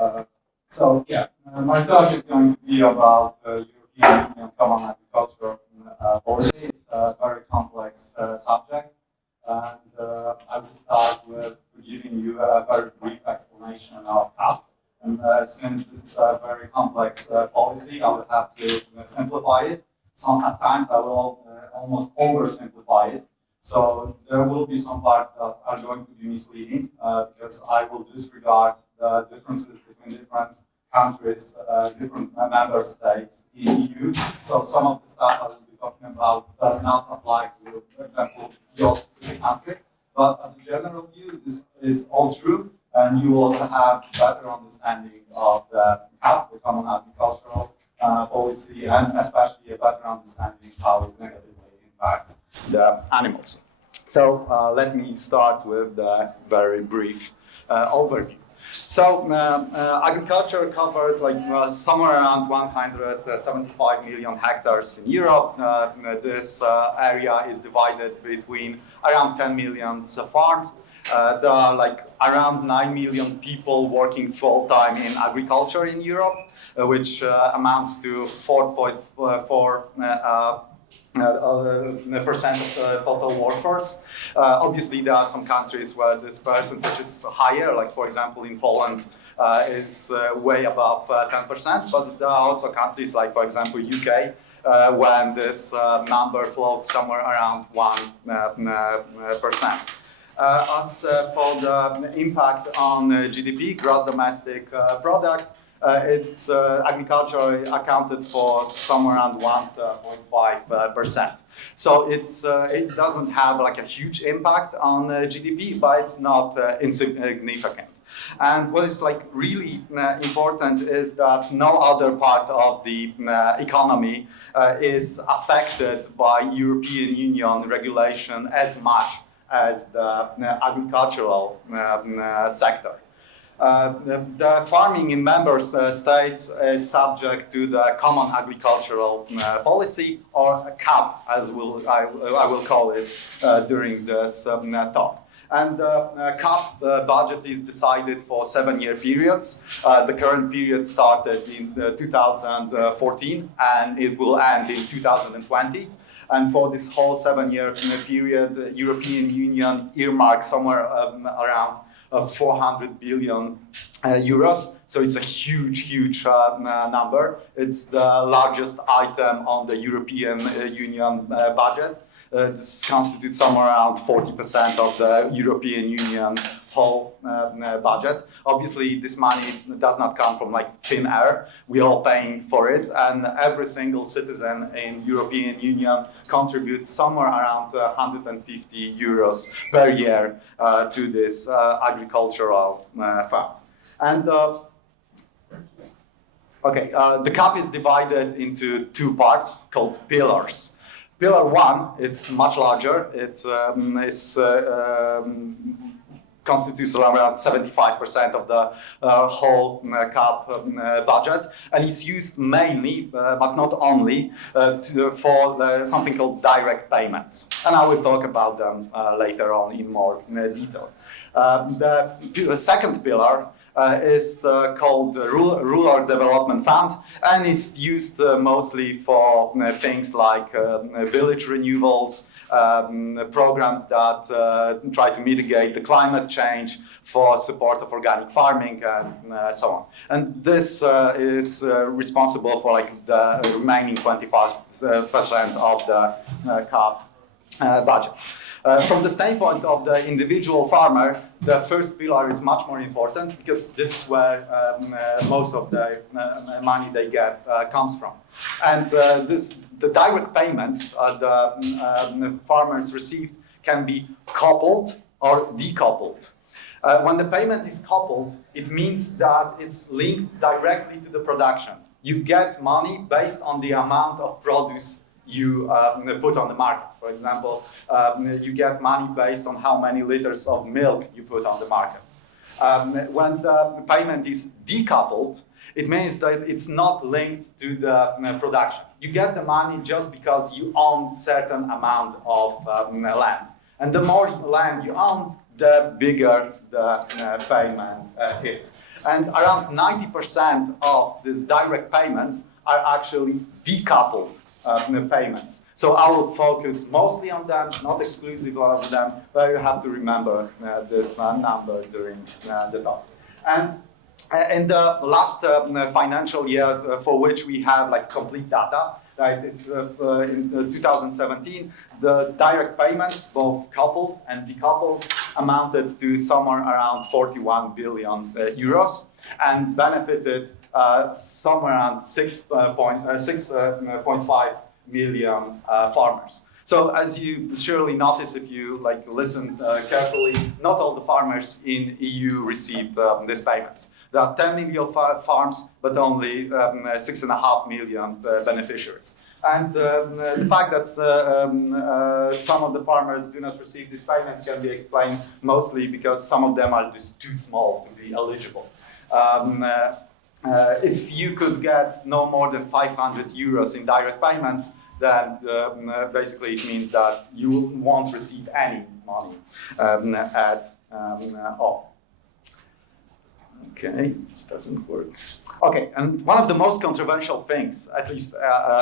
My talk is going to be about the European Union Common Agricultural Policy. It's a very complex subject, and I will start with giving you a very brief explanation of CAP. And since this is a very complex policy, I will have to simplify it. At times I will almost oversimplify it. So there will be some parts that are going to be misleading because I will disregard the differences between different countries, different member states in EU. So some of the stuff I will be talking about does not apply to, for example, your specific country. But as a general view, this is all true, and you will have better understanding of the CAP, the Common Agricultural Policy, and especially a better understanding how it negatively impacts the animals. So let me start with the very brief overview. So agriculture covers somewhere around 175 million hectares in Europe. This area is divided between around 10 million farms. There are around 9 million people working full-time in agriculture in Europe, which amounts to 4.4% of the total workforce. Obviously, there are some countries where this percentage is higher, like for example in Poland, it's way above 10%, but there are also countries like, for example, UK, when this number floats somewhere around 1%. As for the impact on GDP, gross domestic product, it's agriculture accounted for somewhere around 1.5%. So it doesn't have a huge impact on GDP, but it's not insignificant. And what is really important is that no other part of the economy is affected by European Union regulation as much as the agricultural sector. The farming in member states is subject to the Common Agricultural Policy, or CAP, as I will call it during this talk. And the CAP budget is decided for 7-year periods. The current period started in 2014, and it will end in 2020. And for this whole 7-year period, the European Union earmarked somewhere around 400 billion euros. So it's a huge number. It's the largest item on the European Union budget. This constitutes somewhere around 40% of the European Union whole budget. Obviously, this money does not come from thin air. We are paying for it, and every single citizen in European Union contributes somewhere around 150 euros per year to this agricultural fund. And the CAP is divided into 2 parts called pillars. Pillar 1 is much larger. It constitutes around 75% of the whole CAP budget, and is used mainly, but not only, for something called direct payments. And I will talk about them later on in more detail. The second pillar is called Rural Development Fund, and is used mostly for things like village renewals, programs that try to mitigate the climate change, for support of organic farming, and so on. And this is responsible for the remaining 25% of the CAP budget. From the standpoint of the individual farmer, the first pillar is much more important, because this is where most of the money they get comes from. And the direct payments the farmers receive can be coupled or decoupled. When the payment is coupled, it means that it's linked directly to the production. You get money based on the amount of produce you put on the market. For example, you get money based on how many liters of milk you put on the market. When the payment is decoupled, it means that it's not linked to the production. You get the money just because you own certain amount of land. And the more land you own, the bigger the payment is. And around 90% of these direct payments are actually decoupled payments. So I will focus mostly on them, not exclusively on them, but you have to remember this number during the talk. And in the last financial year for which we have like complete data, right, it's in 2017, the direct payments, both coupled and decoupled, amounted to somewhere around 41 billion euros and benefited somewhere around 6.5 million farmers. So as you surely notice if you like listen carefully, not all the farmers in EU receive these payments. There are 10 million farms, but only 6.5 million beneficiaries. And the fact that some of the farmers do not receive these payments can be explained mostly because some of them are just too small to be eligible. If you could get no more than 500 euros in direct payments, then basically it means that you won't receive any money at all. Okay, this doesn't work. Okay, and one of the most controversial things, at least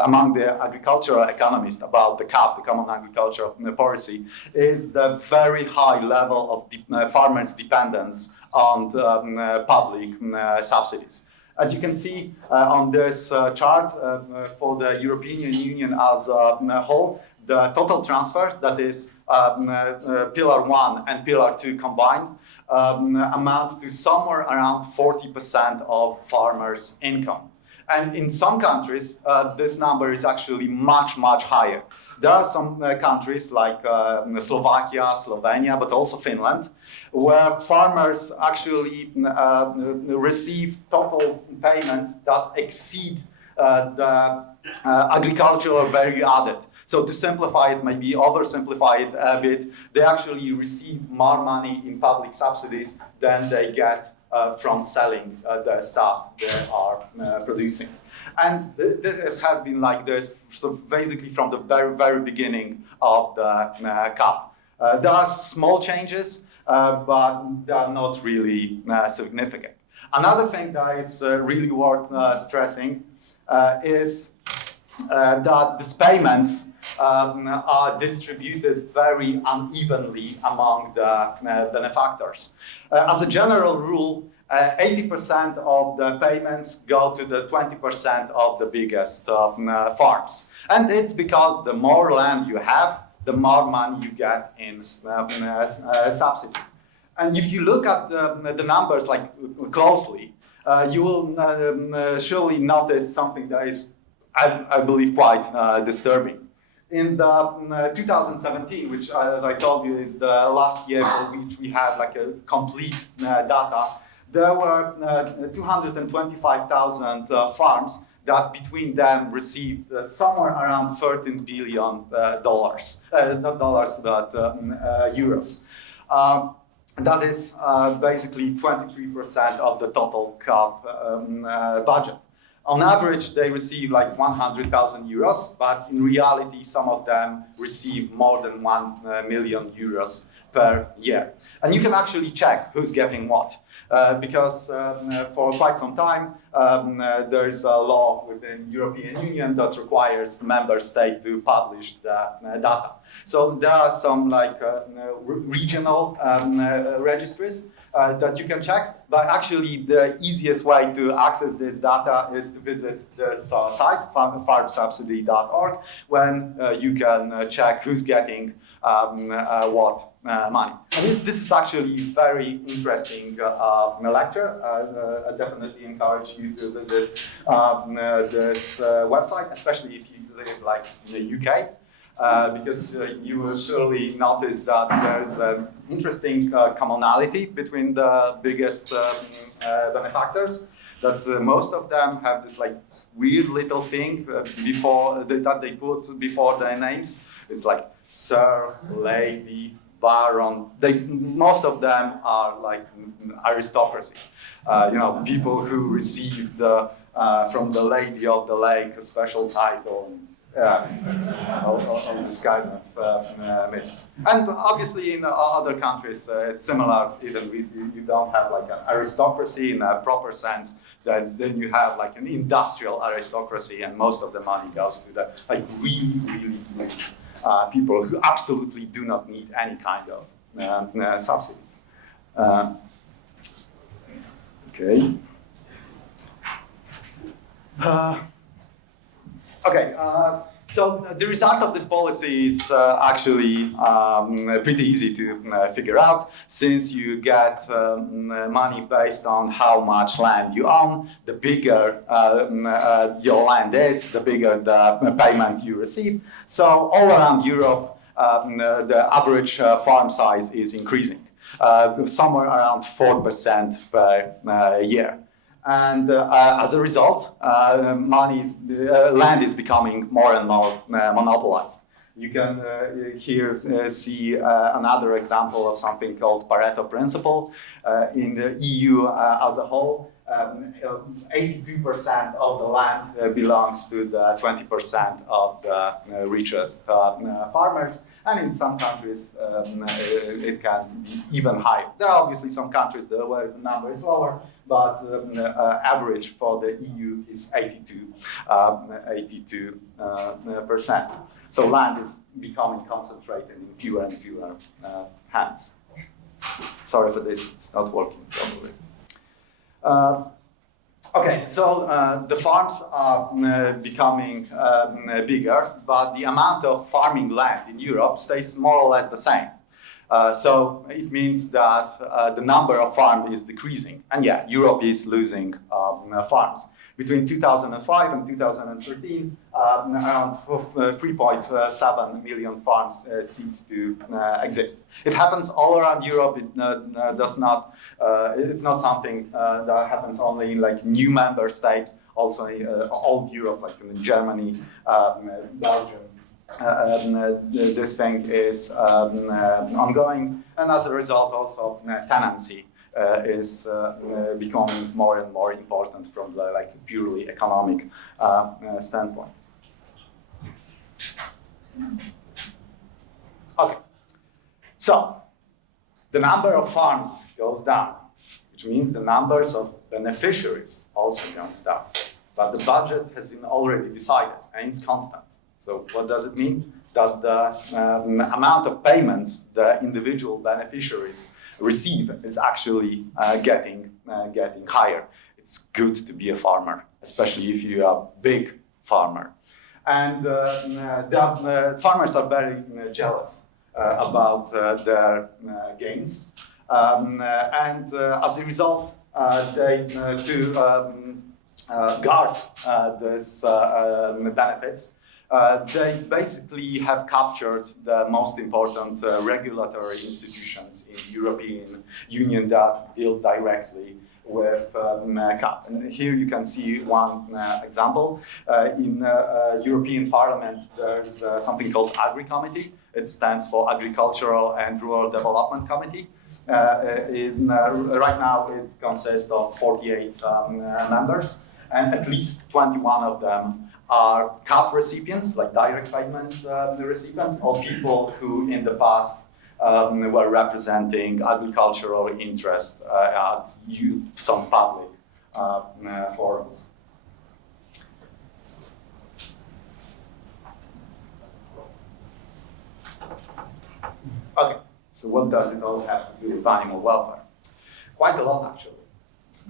among the agricultural economists about the CAP, the Common Agricultural Policy, is the very high level of farmers' dependence on public subsidies. As you can see on this chart, for the European Union as a whole, the total transfer, that is Pillar 1 and Pillar 2 combined, amount to somewhere around 40% of farmers' income. And in some countries, this number is actually much, much higher. There are some countries like Slovakia, Slovenia, but also Finland, where farmers actually receive total payments that exceed the agricultural value added. So to simplify it, maybe oversimplify it a bit, they actually receive more money in public subsidies than they get from selling the stuff they are producing. And this has been like this so basically from the very, very beginning of the CAP. There are small changes, but they are not really significant. Another thing that is really worth stressing is that these payments are distributed very unevenly among the benefactors. As a general rule, 80% of the payments go to the 20% of the biggest farms. And it's because the more land you have, the more money you get in subsidies. And if you look at the numbers like closely, you will surely notice something that is, I believe, quite disturbing. In the 2017, which as I told you is the last year for which we had like a complete data, there were 225,000 farms that between them received somewhere around $13 billion, not dollars, but euros. That is basically 23% of the total CAP budget. On average, they receive like 100,000 euros, but in reality, some of them receive more than 1 million euros per year. And you can actually check who's getting what. Because for quite some time, there is a law within the European Union that requires the member state to publish the data. So there are some like regional registries that you can check, but actually the easiest way to access this data is to visit this site, farmsubsidy.org, when you can check who's getting what money. And this is actually very interesting lecture. I definitely encourage you to visit this website, especially if you live like in the UK. Because you will surely notice that there's an interesting commonality between the biggest benefactors. That most of them have this like weird little thing before that they put before their names. It's like Sir, Lady, Baron. Most of them are like aristocracy. People who receive from the Lady of the Lake a special title. all this kind of myths. And obviously in other countries it's similar, even you don't have like an aristocracy in a proper sense, then you have like an industrial aristocracy, and most of the money goes to the like really rich people who absolutely do not need any kind of subsidies. Okay. Okay, so the result of this policy is actually pretty easy to figure out. Since you get money based on how much land you own, the bigger your land is, the bigger the payment you receive. So all around Europe, the average farm size is increasing, somewhere around 4% per year. And as a result, land is becoming more and more monopolized. You can here see another example of something called Pareto principle. In the EU as a whole, 82% of the land belongs to the 20% of the richest farmers. And in some countries, it can be even higher. There are obviously some countries where the number is lower, but average for the EU is 82%. So land is becoming concentrated in fewer and fewer hands. Sorry for this, it's not working properly. Okay, so the farms are becoming bigger, but the amount of farming land in Europe stays more or less the same. So it means that the number of farms is decreasing. And yeah, Europe is losing farms. Between 2005 and 2013, around 3.7 million farms cease to exist. It happens all around Europe. It does not. It's not something that happens only in like new member states. Also, in old Europe, like in Germany, Belgium. This thing is ongoing, and as a result, also tenancy is becoming more and more important from the like purely economic standpoint. Okay, so the number of farms goes down, which means the numbers of beneficiaries also goes down. But the budget has been already decided, and it's constant. So what does it mean? That the amount of payments the individual beneficiaries receive is actually getting higher. It's good to be a farmer, especially if you're a big farmer. And the farmers are very jealous about their gains. And as a result, they guard these benefits. They basically have captured the most important regulatory institutions in the European Union that deal directly with CAP. And here you can see one example. In European Parliament, there's something called Agri Committee. It stands for Agricultural and Rural Development Committee. Right now, it consists of 48 members, and at least 21 of them are CAP recipients, like direct payments recipients, or people who in the past were representing agricultural interests at some public forums. Okay, so what does it all have to do with animal welfare? Quite a lot, actually.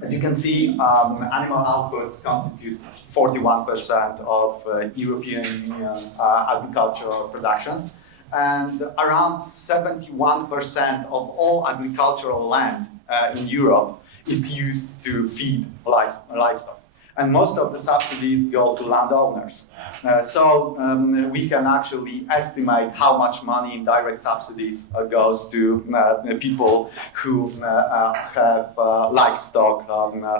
As you can see, animal outputs constitute 41% of European Union agricultural production, and around 71% of all agricultural land in Europe is used to feed livestock. And most of the subsidies go to landowners. So we can actually estimate how much money in direct subsidies goes to people who have livestock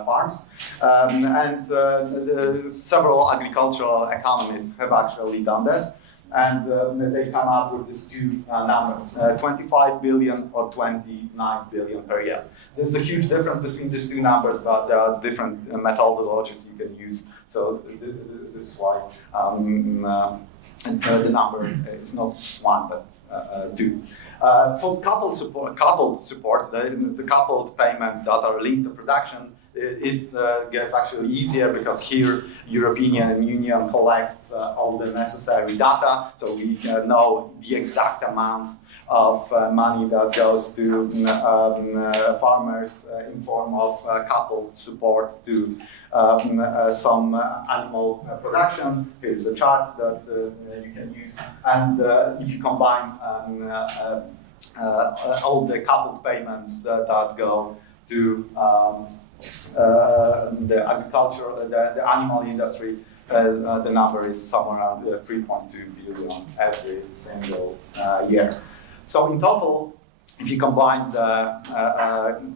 farms. And several agricultural economists have actually done this. and they come up with these two numbers, 25 billion or 29 billion per year. There's a huge difference between these two numbers, but there are different methodologies you can use. So this is why the number is not just one, but two. For coupled support, the coupled payments that are linked to production, it gets actually easier because here European Union collects all the necessary data, so we know the exact amount of money that goes to farmers in form of coupled support to some animal production. Here's a chart that you can use, and if you combine all the coupled payments that go to the agriculture, the animal industry, the number is somewhere around 3.2 billion every single year. So in total, if you combine the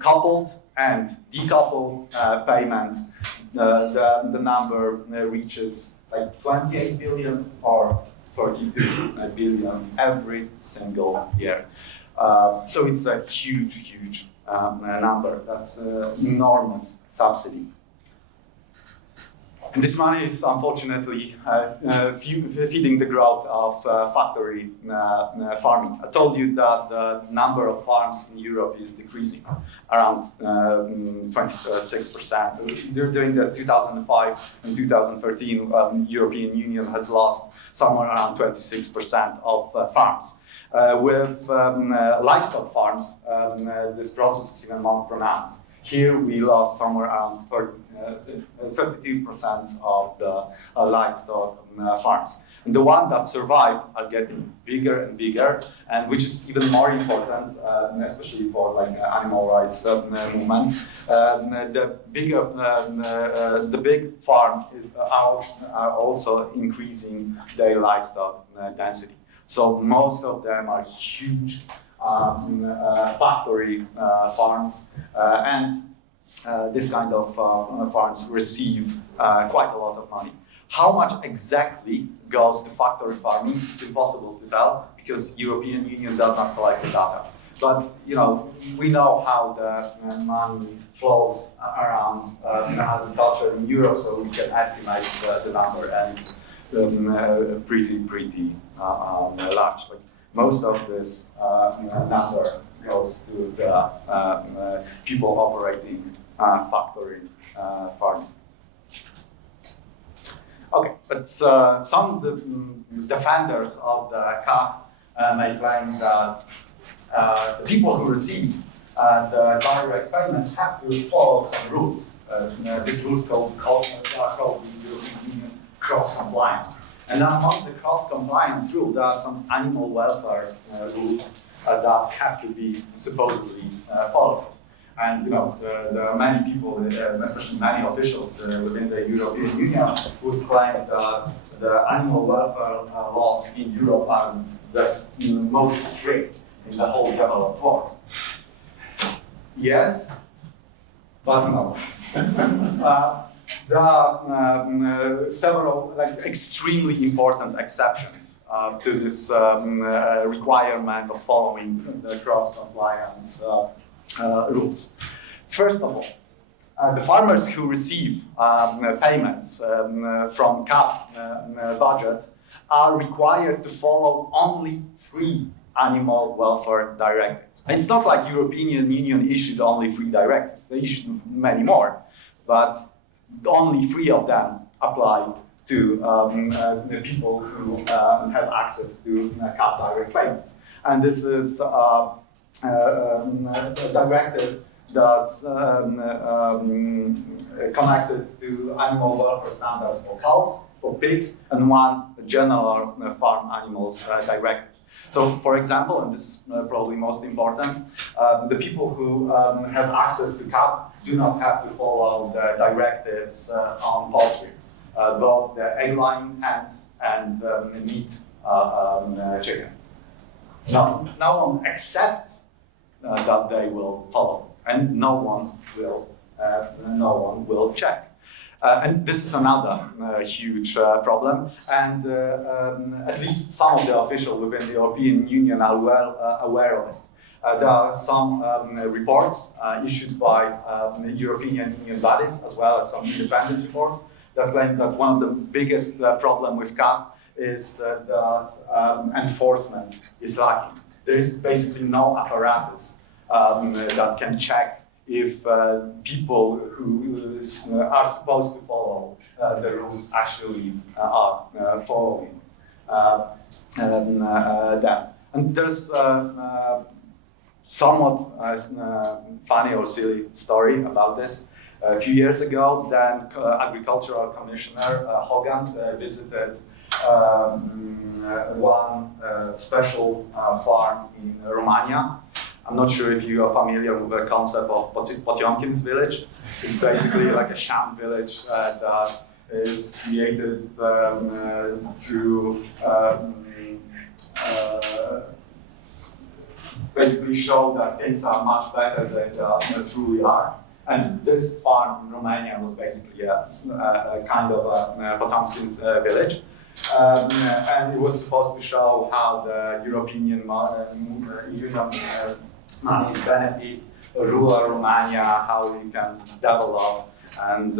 coupled and decoupled payments, the number reaches like 28 billion or 32 billion every single year. So it's a huge number. That's an enormous subsidy. And this money is unfortunately feeding the growth of factory farming. I told you that the number of farms in Europe is decreasing around 26%. During the 2005 and 2013, European Union has lost somewhere around 26% of farms. With livestock farms, this process is even more pronounced. Here we lost somewhere around 32% of the livestock farms. And the ones that survive are getting bigger and bigger, and which is even more important, especially for like animal rights movement. The big farm are also increasing their livestock density. So most of them are huge factory farms, and this kind of farms receive quite a lot of money. How much exactly goes to factory farming? It's impossible to tell because European Union does not collect the data. But we know how the money flows around agriculture in Europe, so we can estimate the number, and it's pretty large. Like most of this number goes to the people operating factory farming. Okay, but some defenders of the CAP may claim that the people who receive the direct payments have to follow some rules. These rules are called the European Union cross-compliance. And among the cross-compliance rules, there are some animal welfare rules that have to be supposedly followed. And there are many people, especially many officials within the European Union, who claim that the animal welfare laws in Europe are the most strict in the whole developed world. Yes, but no. There are several extremely important exceptions to this requirement of following the cross-compliance rules. First of all, the farmers who receive payments from CAP budget are required to follow only 3 animal welfare directives. And it's not like European Union issued only 3 directives. They issued many more, but only 3 of them apply to the people who have access to CAP direct payments. And this is a directive that's connected to animal welfare standards for cows, for pigs, and one general farm animals directive. So, for example, and this is probably most important, the people who have access to CAP do not have to follow the directives on poultry, both the A-line hens and meat chicken. No one accepts that they will follow, and no one will check. And this is another huge problem, and at least some of the officials within the European Union are well aware of it. There are some reports issued by European Union bodies, as well as some independent reports, that claim that one of the biggest problem with CAP is that enforcement is lacking. There is basically no apparatus that can check if people who are supposed to follow the rules actually are following them. And there's somewhat funny or silly story about this. A few years ago, then Agricultural Commissioner Hogan visited one special farm in Romania. I'm not sure if you are familiar with the concept of Potiomkin's village. It's basically like a sham village that is created to basically show that things are much better than they truly are. And this farm in Romania was basically a kind of a Potomkin's village. And it was supposed to show how the European Union money benefit rural Romania, how it can develop, and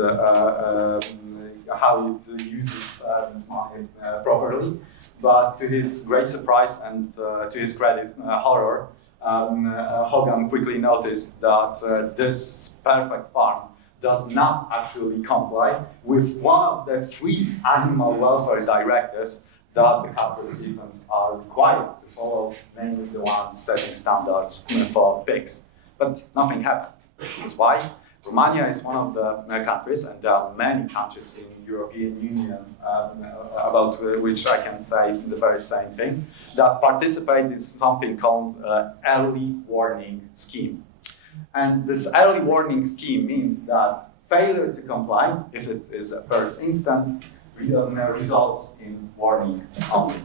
how it uses this money properly. But to his great surprise and to his credit, horror, Hogan quickly noticed that this perfect farm does not actually comply with one of the 3 animal welfare directives that the CAP recipients are required to follow, namely the one setting standards for pigs. But nothing happened. That's why Romania is one of the countries, and there are many countries in the European Union about which I can say the very same thing, that participate in something called early warning scheme. And this early warning scheme means that failure to comply, if it is a first instant, results in warning only.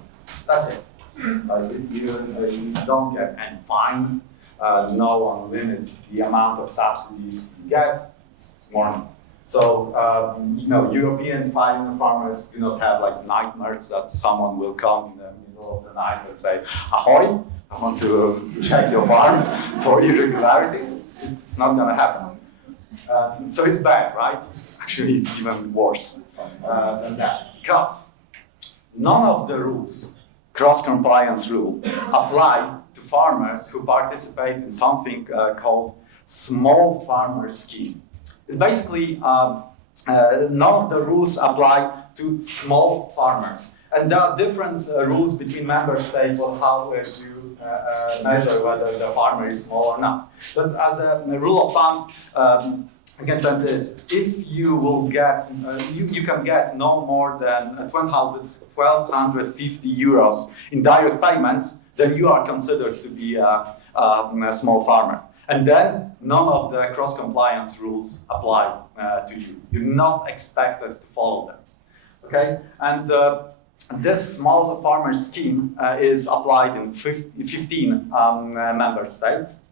That's it. You don't get any fine. No one limits the amount of subsidies you get. It's warning. So, European farmers do not have like nightmares that someone will come in the middle of the night and say, "Ahoy, I want to check your farm for irregularities." It's not going to happen. So it's bad, right? Actually, it's even worse than that, because none of the rules, cross-compliance rule, apply to farmers who participate in something called small farmer scheme. Basically, none of the rules apply to small farmers. And there are different rules between member states on how to measure whether the farmer is small or not. But as a rule of thumb, I can say this: if you will get, you can get no more than 1,250 euros in direct payments, then you are considered to be a small farmer. And then none of the cross-compliance rules apply to you. You're not expected to follow them. Okay? And this small farmer scheme is applied in 15 member states.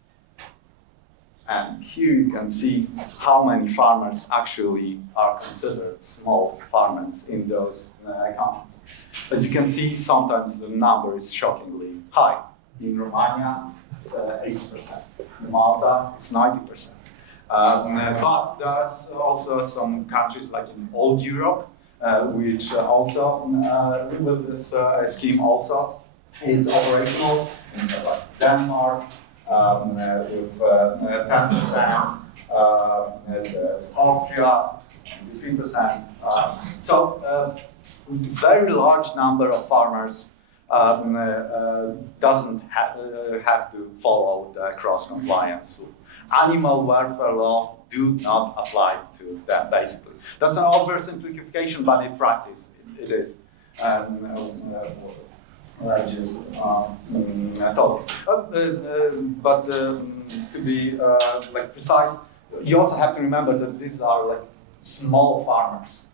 And here you can see how many farmers actually are considered small farmers in those countries. As you can see, sometimes the number is shockingly high. In Romania, it's 80%. In Malta, it's 90%. But there's also some countries like in old Europe, which also, with this scheme also, is operational, like Denmark, with 10%, there's Austria, 15%. So, very large number of farmers doesn't have to follow the cross-compliance rule. Animal welfare law do not apply to them, basically. That's an oversimplification, but in practice it is. I just told. But to be precise, you also have to remember that these are like small farmers.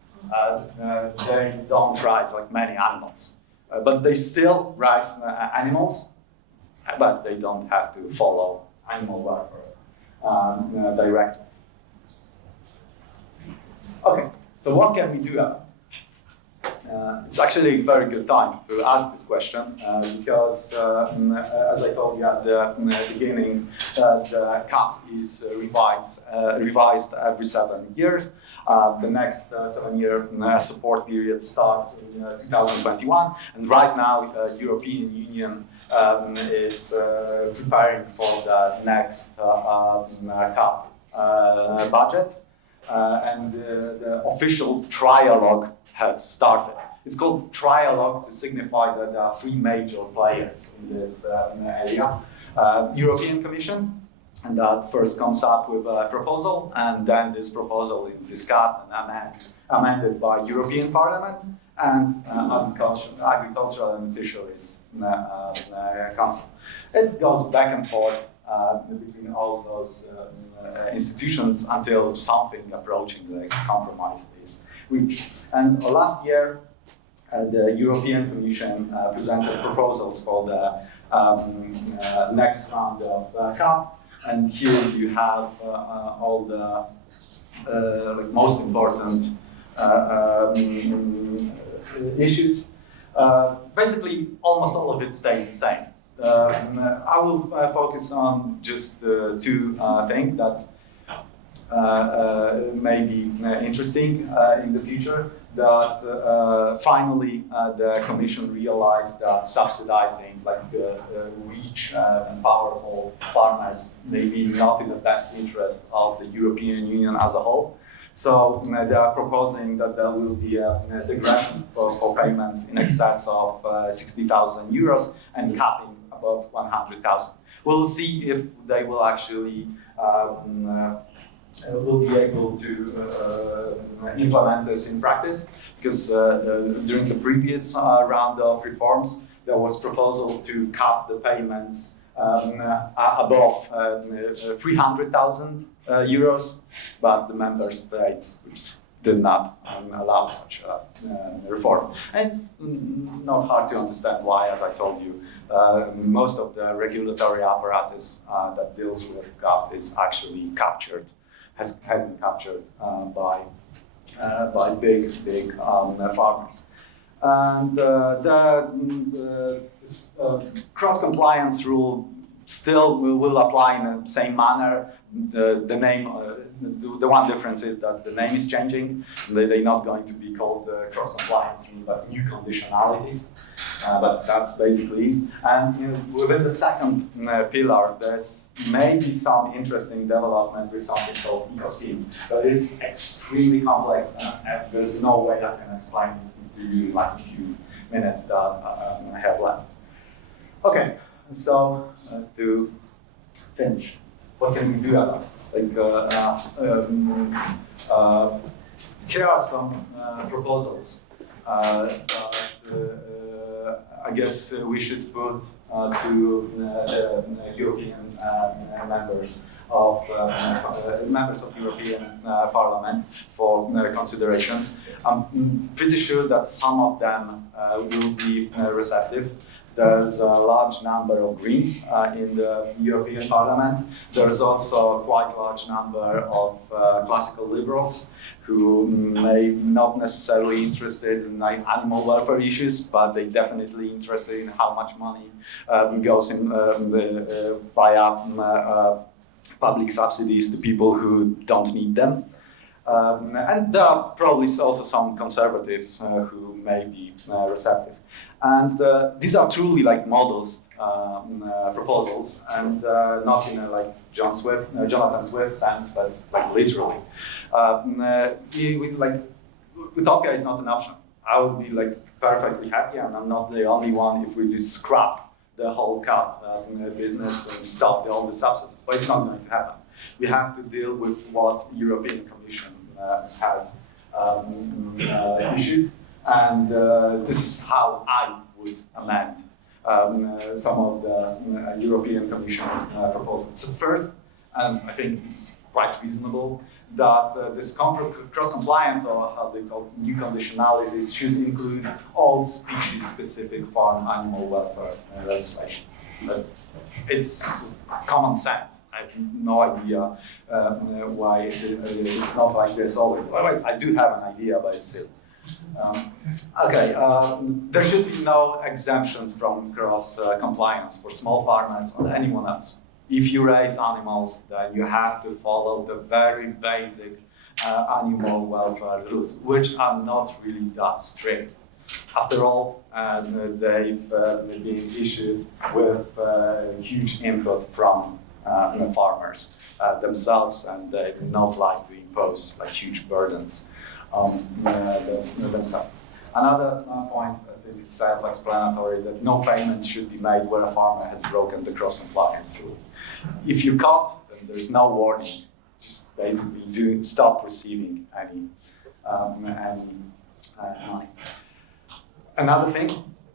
They don't raise like many animals, but they still raise animals, but they don't have to follow animal welfare directives. Okay, So what can we do about it? It's actually a very good time to ask this question because, as I told you at the beginning, the CAP is revised every 7 years. The next 7-year support period starts in 2021, and right now the European Union is preparing for the next CAP budget, and the official trialogue has started. It's called trialogue to signify that there are 3 major players in this area. European Commission, and that first comes up with a proposal, and then this proposal is discussed and amended by European Parliament and Agricultural and Fisheries Council. It goes back and forth between all those institutions until something approaching the compromise is reached. And last year, the European Commission presented proposals for the next round of CAP, and here you have all the most important issues. Basically, almost all of it stays the same. I will focus on just 2 things that may be interesting in the future. That finally the Commission realized that subsidizing rich and powerful farmers may be not in the best interest of the European Union as a whole. So they are proposing that there will be a digression for payments in excess of 60,000 euros and capping above 100,000. We'll see if they will actually will be able to implement this in practice, because during the previous round of reforms, there was proposal to cap the payments above 300,000 euros, but the member states which did not allow such a reform. And it's not hard to understand why, as I told you. Most of the regulatory apparatus that deals with CAP is actually has been captured by big farmers. And this cross-compliance rule still will apply in the same manner. The name, the one difference is that the name is changing. They're not going to be called cross-compliance, but new conditionalities. But that's basically it. And within the second pillar, there's maybe some interesting development with something called eco-scheme. But it's extremely complex, and there's no way I can explain it to you in like a few minutes that I have left. Okay, so to finish, what can we do about this? Here are some proposals that I guess we should put to the European members of European Parliament for considerations. I'm pretty sure that some of them will be receptive. There's a large number of Greens in the European Parliament. There's also a quite large number of classical liberals who may not necessarily interested in animal welfare issues, but they definitely interested in how much money goes in via public subsidies to people who don't need them. And there are probably also some conservatives who may be receptive. And these are truly like models, proposals, and not in a like Jonathan Swift sense, but like literally. Utopia is not an option. I would be like perfectly happy, and I'm not the only one if we just scrap the whole CAP business and stop all the subsidies. But it's not going to happen. We have to deal with what European Commission has issued. And this is how I would amend some of the European Commission proposals. So first, I think it's quite reasonable that this cross-compliance, or how they call new conditionalities, should include all species-specific farm animal welfare legislation. But it's common sense. I have no idea why it's not like this always. Well, I do have an idea, but it's still. There should be no exemptions from cross-compliance for small farmers or anyone else. If you raise animals, then you have to follow the very basic animal welfare rules, which are not really that strict. After all, they've been issued with huge input from the farmers themselves, and they do not like to impose like huge burdens on themselves. Another point, I think it's self-explanatory, that no payment should be made where a farmer has broken the cross-compliance rule. If you caught, then there's no warning. Just basically stop receiving any money. Another thing,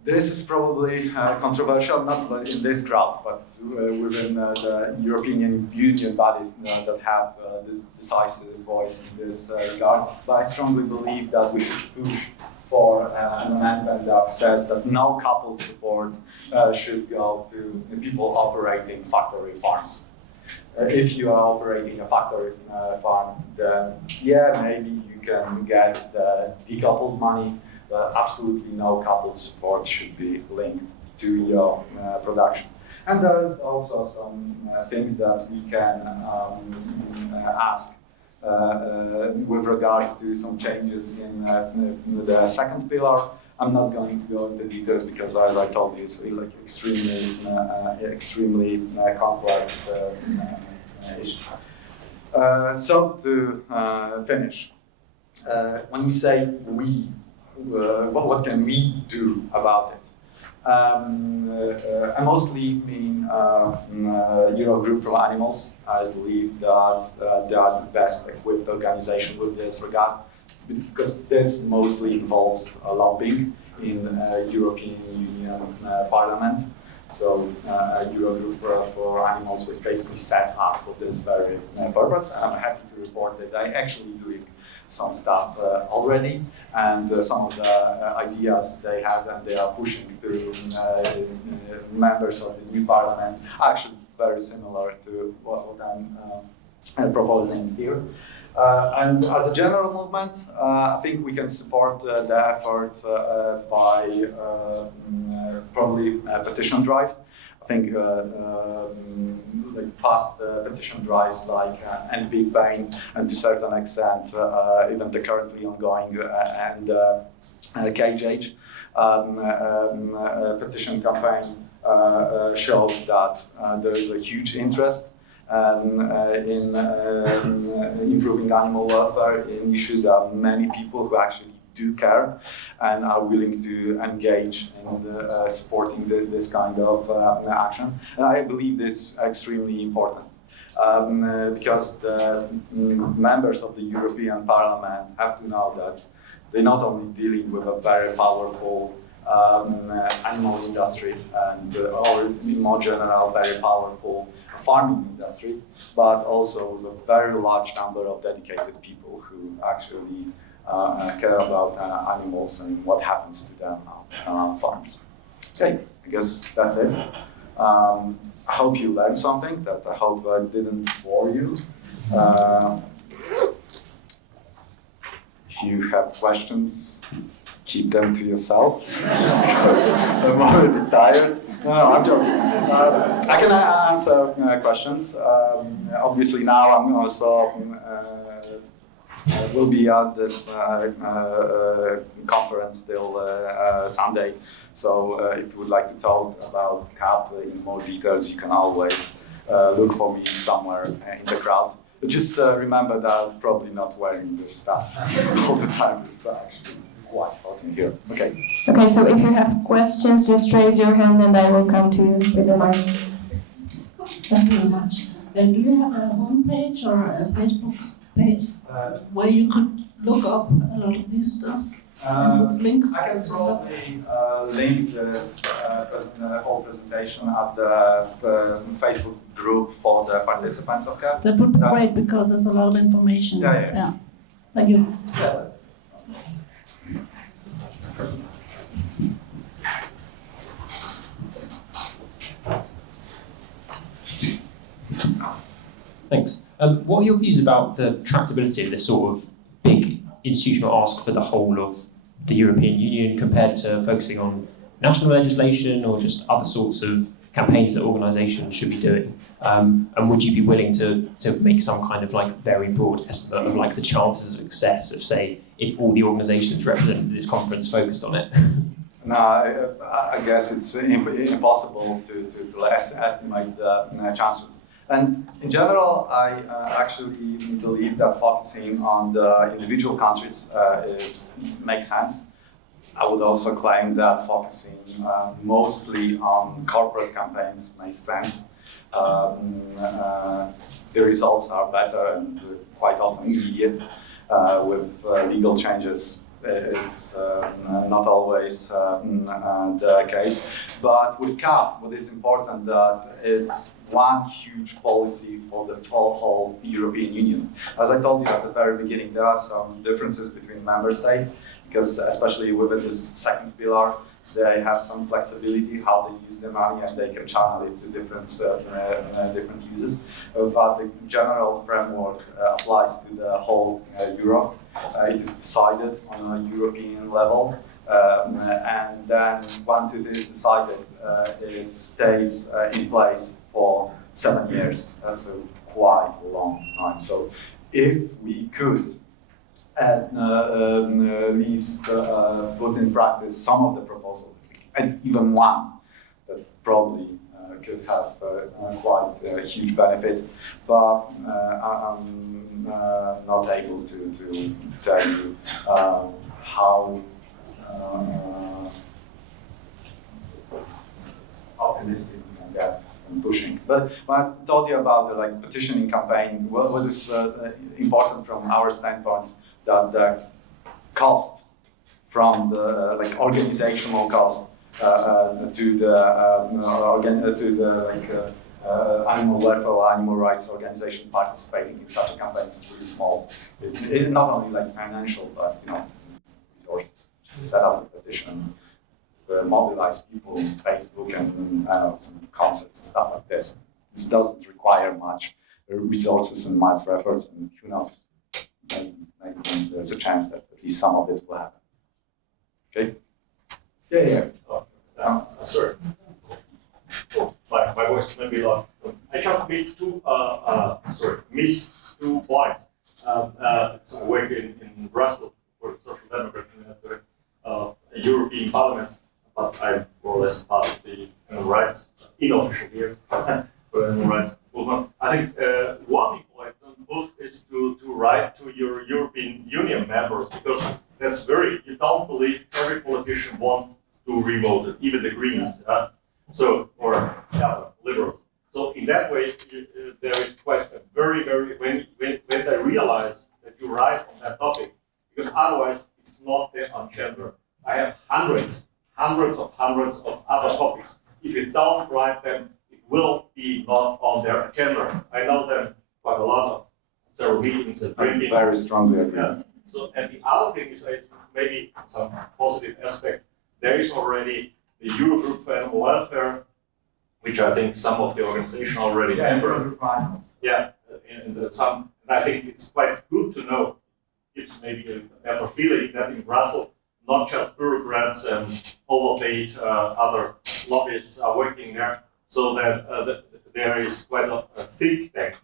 this is probably controversial, not in this crowd, but within the European Union bodies that have this decisive voice in this regard. But I strongly believe that we should push for an amendment that says that no coupled support should go to the people operating factory farms. If you are operating a factory farm, then yeah, maybe you can get the decoupled money, but absolutely no coupled support should be linked to your production. And there is also some things that we can ask with regard to some changes in the second pillar. I'm not going to go into details because, as I told you, it's like extremely complex issue. So to finish, when we say we, what can we do about it? I mostly mean Eurogroup for Animals. I believe that they are the best equipped organization with this regard, because this mostly involves lobbying in European Union Parliament. So Eurogroup for Animals was basically set up for this very purpose. And I'm happy to report that they're actually doing some stuff already, and some of the ideas they have and they are pushing to members of the new parliament are actually very similar to what I'm proposing here. And as a general movement, I think we can support the effort by probably a petition drive. I think like past petition drives like End Big Pain, and to a certain extent even the currently ongoing and Cage Age petition campaign shows that there is a huge interest in improving animal welfare in issue. There are many people who actually do care and are willing to engage in supporting this kind of action. And I believe it's extremely important because the members of the European Parliament have to know that they're not only dealing with a very powerful animal industry and or in more general very powerful farming industry, but also with a very large number of dedicated people who actually care about animals and what happens to them on farms. Okay, I guess that's it. I hope you learned something, that I hope I didn't bore you. If you have questions, keep them to yourself, because I'm already tired. No, I'm joking. I can answer questions. Obviously now I'm also will be at this conference till Sunday. So if you would like to talk about CAP in more details, you can always look for me somewhere in the crowd. But just remember that I'm probably not wearing this stuff all the time. It's actually quite hot in here. Okay. Okay, so if you have questions, just raise your hand and I will come to you with the mic. Thank you very much. Do you have a homepage or a Facebook page where you could look up a lot of this stuff and with links I can and stuff? probably link this whole presentation at the Facebook group for the participants of CAP. That would be great because there's a lot of information. Yeah. Thank you. Yeah. What are your views about the tractability of this sort of big institutional ask for the whole of the European Union compared to focusing on national legislation or just other sorts of campaigns that organisations should be doing? And would you be willing to make some kind of like very broad estimate of like the chances of success of, say, if all the organisations represented at this conference focused on it? No, I guess it's impossible to estimate the chances. And in general, I actually believe that focusing on the individual countries makes sense. I would also claim that focusing mostly on corporate campaigns makes sense. The results are better and quite often immediate. With legal changes, it's not always the case. But with CAP, what is important that it's one huge policy for the whole European Union. As I told you at the very beginning, there are some differences between member states, because especially within this second pillar, they have some flexibility how they use the money and they can channel it to different uses. But the general framework applies to the whole Europe. It is decided on a European level. And then once it is decided, it stays in place for 7 years. That's a quite long time. So if we could at least put in practice some of the proposals, and even one, that probably could have quite a huge benefit, but I'm not able to tell you how optimistic we can get and pushing. But when I told you about the petitioning campaign, what is important from our standpoint, that the cost from the organizational cost to the animal welfare or animal rights organization participating in such a campaign is really small. It not only financial, but resources. Set up a petition, mobilize people on Facebook and some concerts and stuff like this. This doesn't require much resources and much efforts, and who knows, maybe there's a chance that at least some of it will happen. Okay? Yeah. Sorry. My voice may be loud. I just missed two points. I work in Brussels for the Social Democrat Network, European Parliament, but I'm more or less part of the animal rights, unofficial here, for animal rights movement. I think one important book is to write to your European Union members, because that's you don't believe every politician wants to revote it, even the Greens, or liberals. So in that way, there is quite a very, when they realize that you write on that topic, because otherwise it's not there on gender. I have hundreds of other topics. If you don't write them, it will be not on their agenda. I know them quite a lot of several meetings and drinking. Very strongly agree. Yeah. So, and the other thing is maybe some positive aspect. There is already the Eurogroup for Animal Welfare, which I think some of the organization already member. Yeah, and I think it's quite good to know. It's maybe a better feeling that in Brussels, not just bureaucrats and overpaid other lobbyists are working there, so that there is quite a think tank.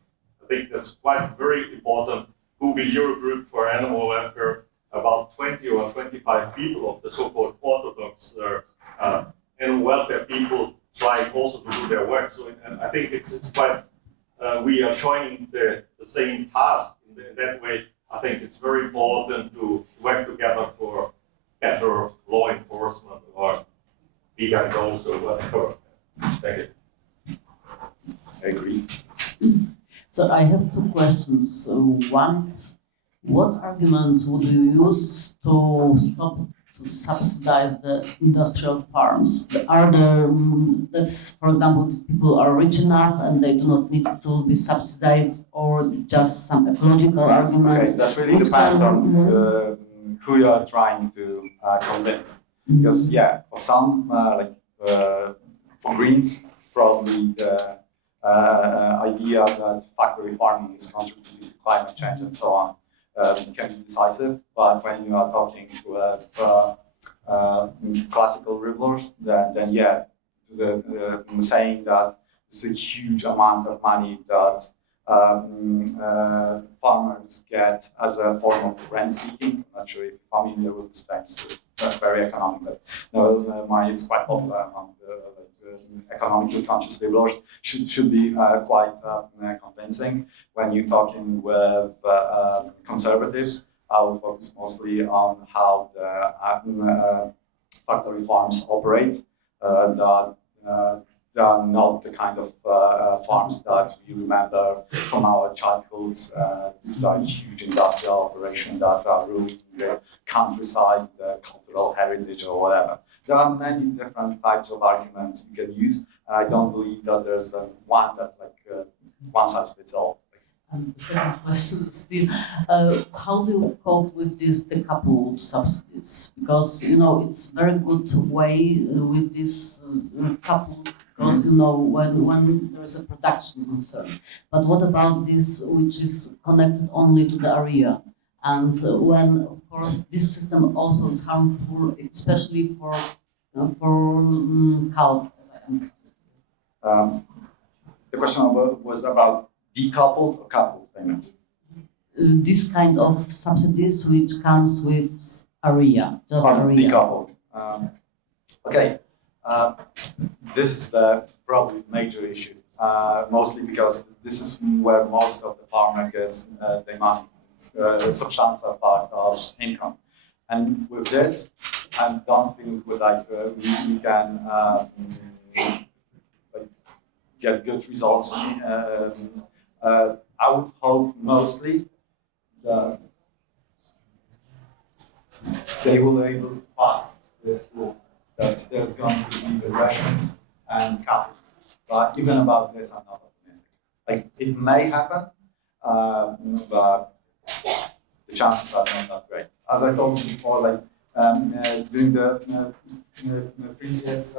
I think that's quite very important. Who be Eurogroup for Animal Welfare? About 20 or 25 people of the so-called orthodox animal welfare people trying also to do their work. So I think it's quite, we are joining the same task in that way. I think it's very important to work together for better law enforcement or bigger goals or whatever. Thank you. I agree. So I have two questions. One is, what arguments would you use to stop to subsidize the industrial farms? Are there, that's, for example, these people are rich enough and they do not need to be subsidized, or just some ecological arguments? Okay, that really depends on who you are trying to convince. Because for some, for Greens, probably the idea that factory farming is contributing to climate change and so on can be decisive. But when you are talking with classical rulers, then yeah, saying that it's a huge amount of money that farmers get as a form of rent seeking. I'm not sure if you're familiar with this term, it's very economic, but no, mine is quite popular among the economically conscious liberals. Should be quite convincing. When you're talking with conservatives, I would focus mostly on how the factory farms operate. They are not the kind of farms that we remember from our childhoods. These are huge industrial operations that are ruining the countryside, the cultural heritage, or whatever. There are many different types of arguments you can use, and I don't believe that there's one that one size fits all. And the second question is still, how do you cope with these decoupled subsidies? Because, it's very good way with this coupled, because, when there is a production concern. But what about this, which is connected only to the area? And when, of course, this system also is harmful, especially for calf, as I understood. The question was about decoupled or coupled payments? This kind of subsidies which comes with area, just area. Decoupled. Okay. This is the probably major issue, mostly because this is where most of the farm makers their money. Substantial part of income, and with this, I don't think we can get good results. I would hope mostly that they will be able to pass this rule, that there's going to be regressions and capital. But even about this, I'm not optimistic. It may happen, but the chances are not that great. As I told you before, during the previous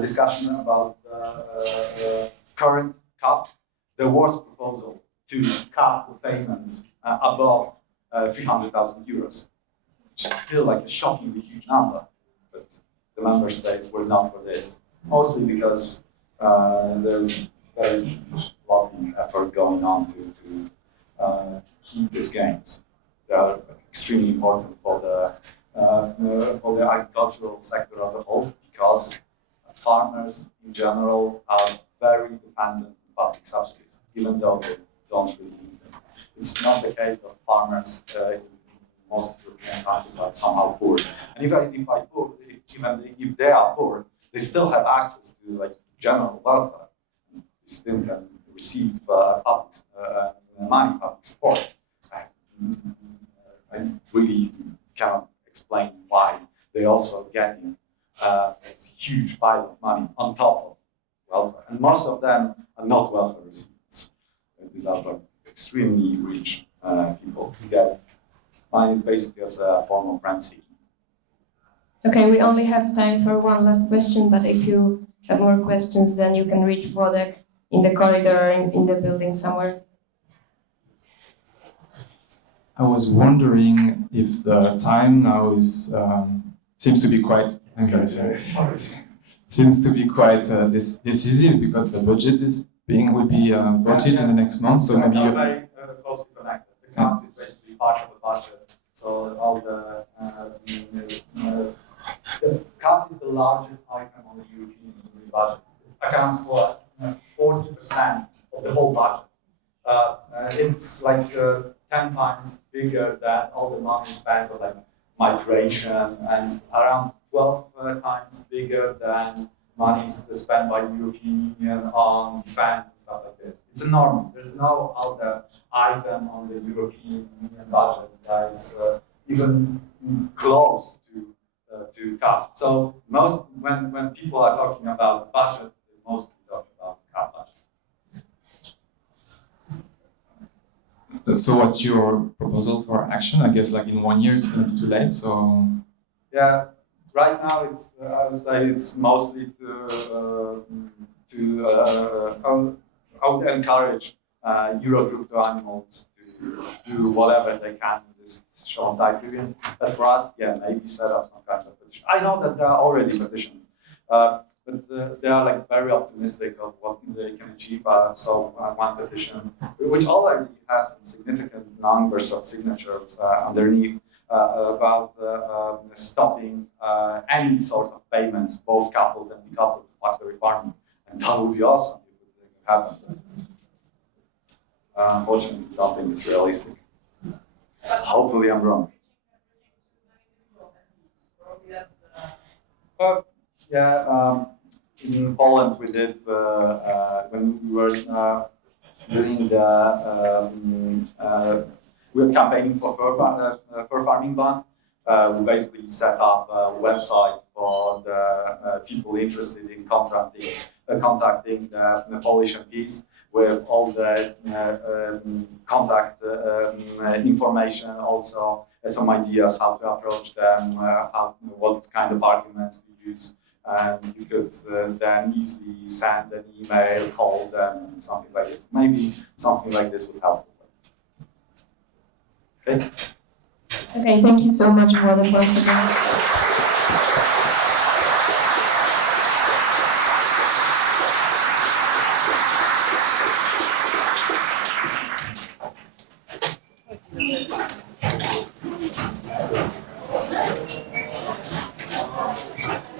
discussion about current cap, there was proposal to cap the payments above 300,000 euros, which is still a shockingly huge number. But the member states were not for this, mostly because there's very huge lobbying effort going on to keep these gains. They are extremely important for the agricultural sector as a whole, because farmers in general are very dependent on public subsidies, even though they don't really need them. It's not the case that farmers in most European countries are somehow poor. And even if they are poor, they still have access to general welfare. They still can receive public money, public support. I really cannot explain why they're also getting this huge pile of money on top of welfare. And most of them are not welfare recipients. These are extremely rich people who get money basically as a form of rent seeking. Okay, we only have time for one last question, but if you have more questions, then you can reach Włodek in the corridor or in the building somewhere. I was wondering if the time now is seems to be quite decisive, because the budget will be voted in the next month. So maybe They're very closely connected. The count is basically part of the budget. So all the count is the largest item on the European Union budget. It accounts for 40% of the whole budget. It's 10 times bigger than all the money spent on migration, and around 12 times bigger than money spent by the European Union on defense and stuff like this. It's enormous. There's no other item on the European Union budget that is even close to cut. So when people are talking about budget, they mostly talk about cut budget. So what's your proposal for action? I guess in 1 year it's going to be too late. So yeah, right now I would say it's mostly I would encourage Eurogroup to animals to do whatever they can in this short time period. But for us, yeah, maybe set up some kind of petition. I know that there are already petitions, but they are like very optimistic of what they can achieve. So one petition, which already has significant numbers of signatures underneath, about stopping any sort of payments, both coupled and decoupled to factory farming, and that would be awesome if it could happen. Unfortunately, I don't think it's realistic. Hopefully, I'm wrong. But yeah, in Poland we did when we were doing the we were campaigning for fur farming ban. We basically set up a website for the people interested in contacting the Polish MPs with all the contact information, also some ideas how to approach them, what kind of arguments to use. And you could then easily send an email, call them, and something like this. Maybe something like this would help. Okay. Okay, thank you so much for the possibility.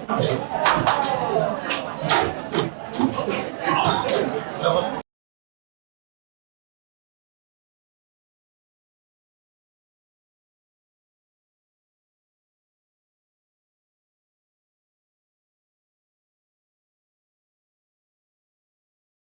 Okay.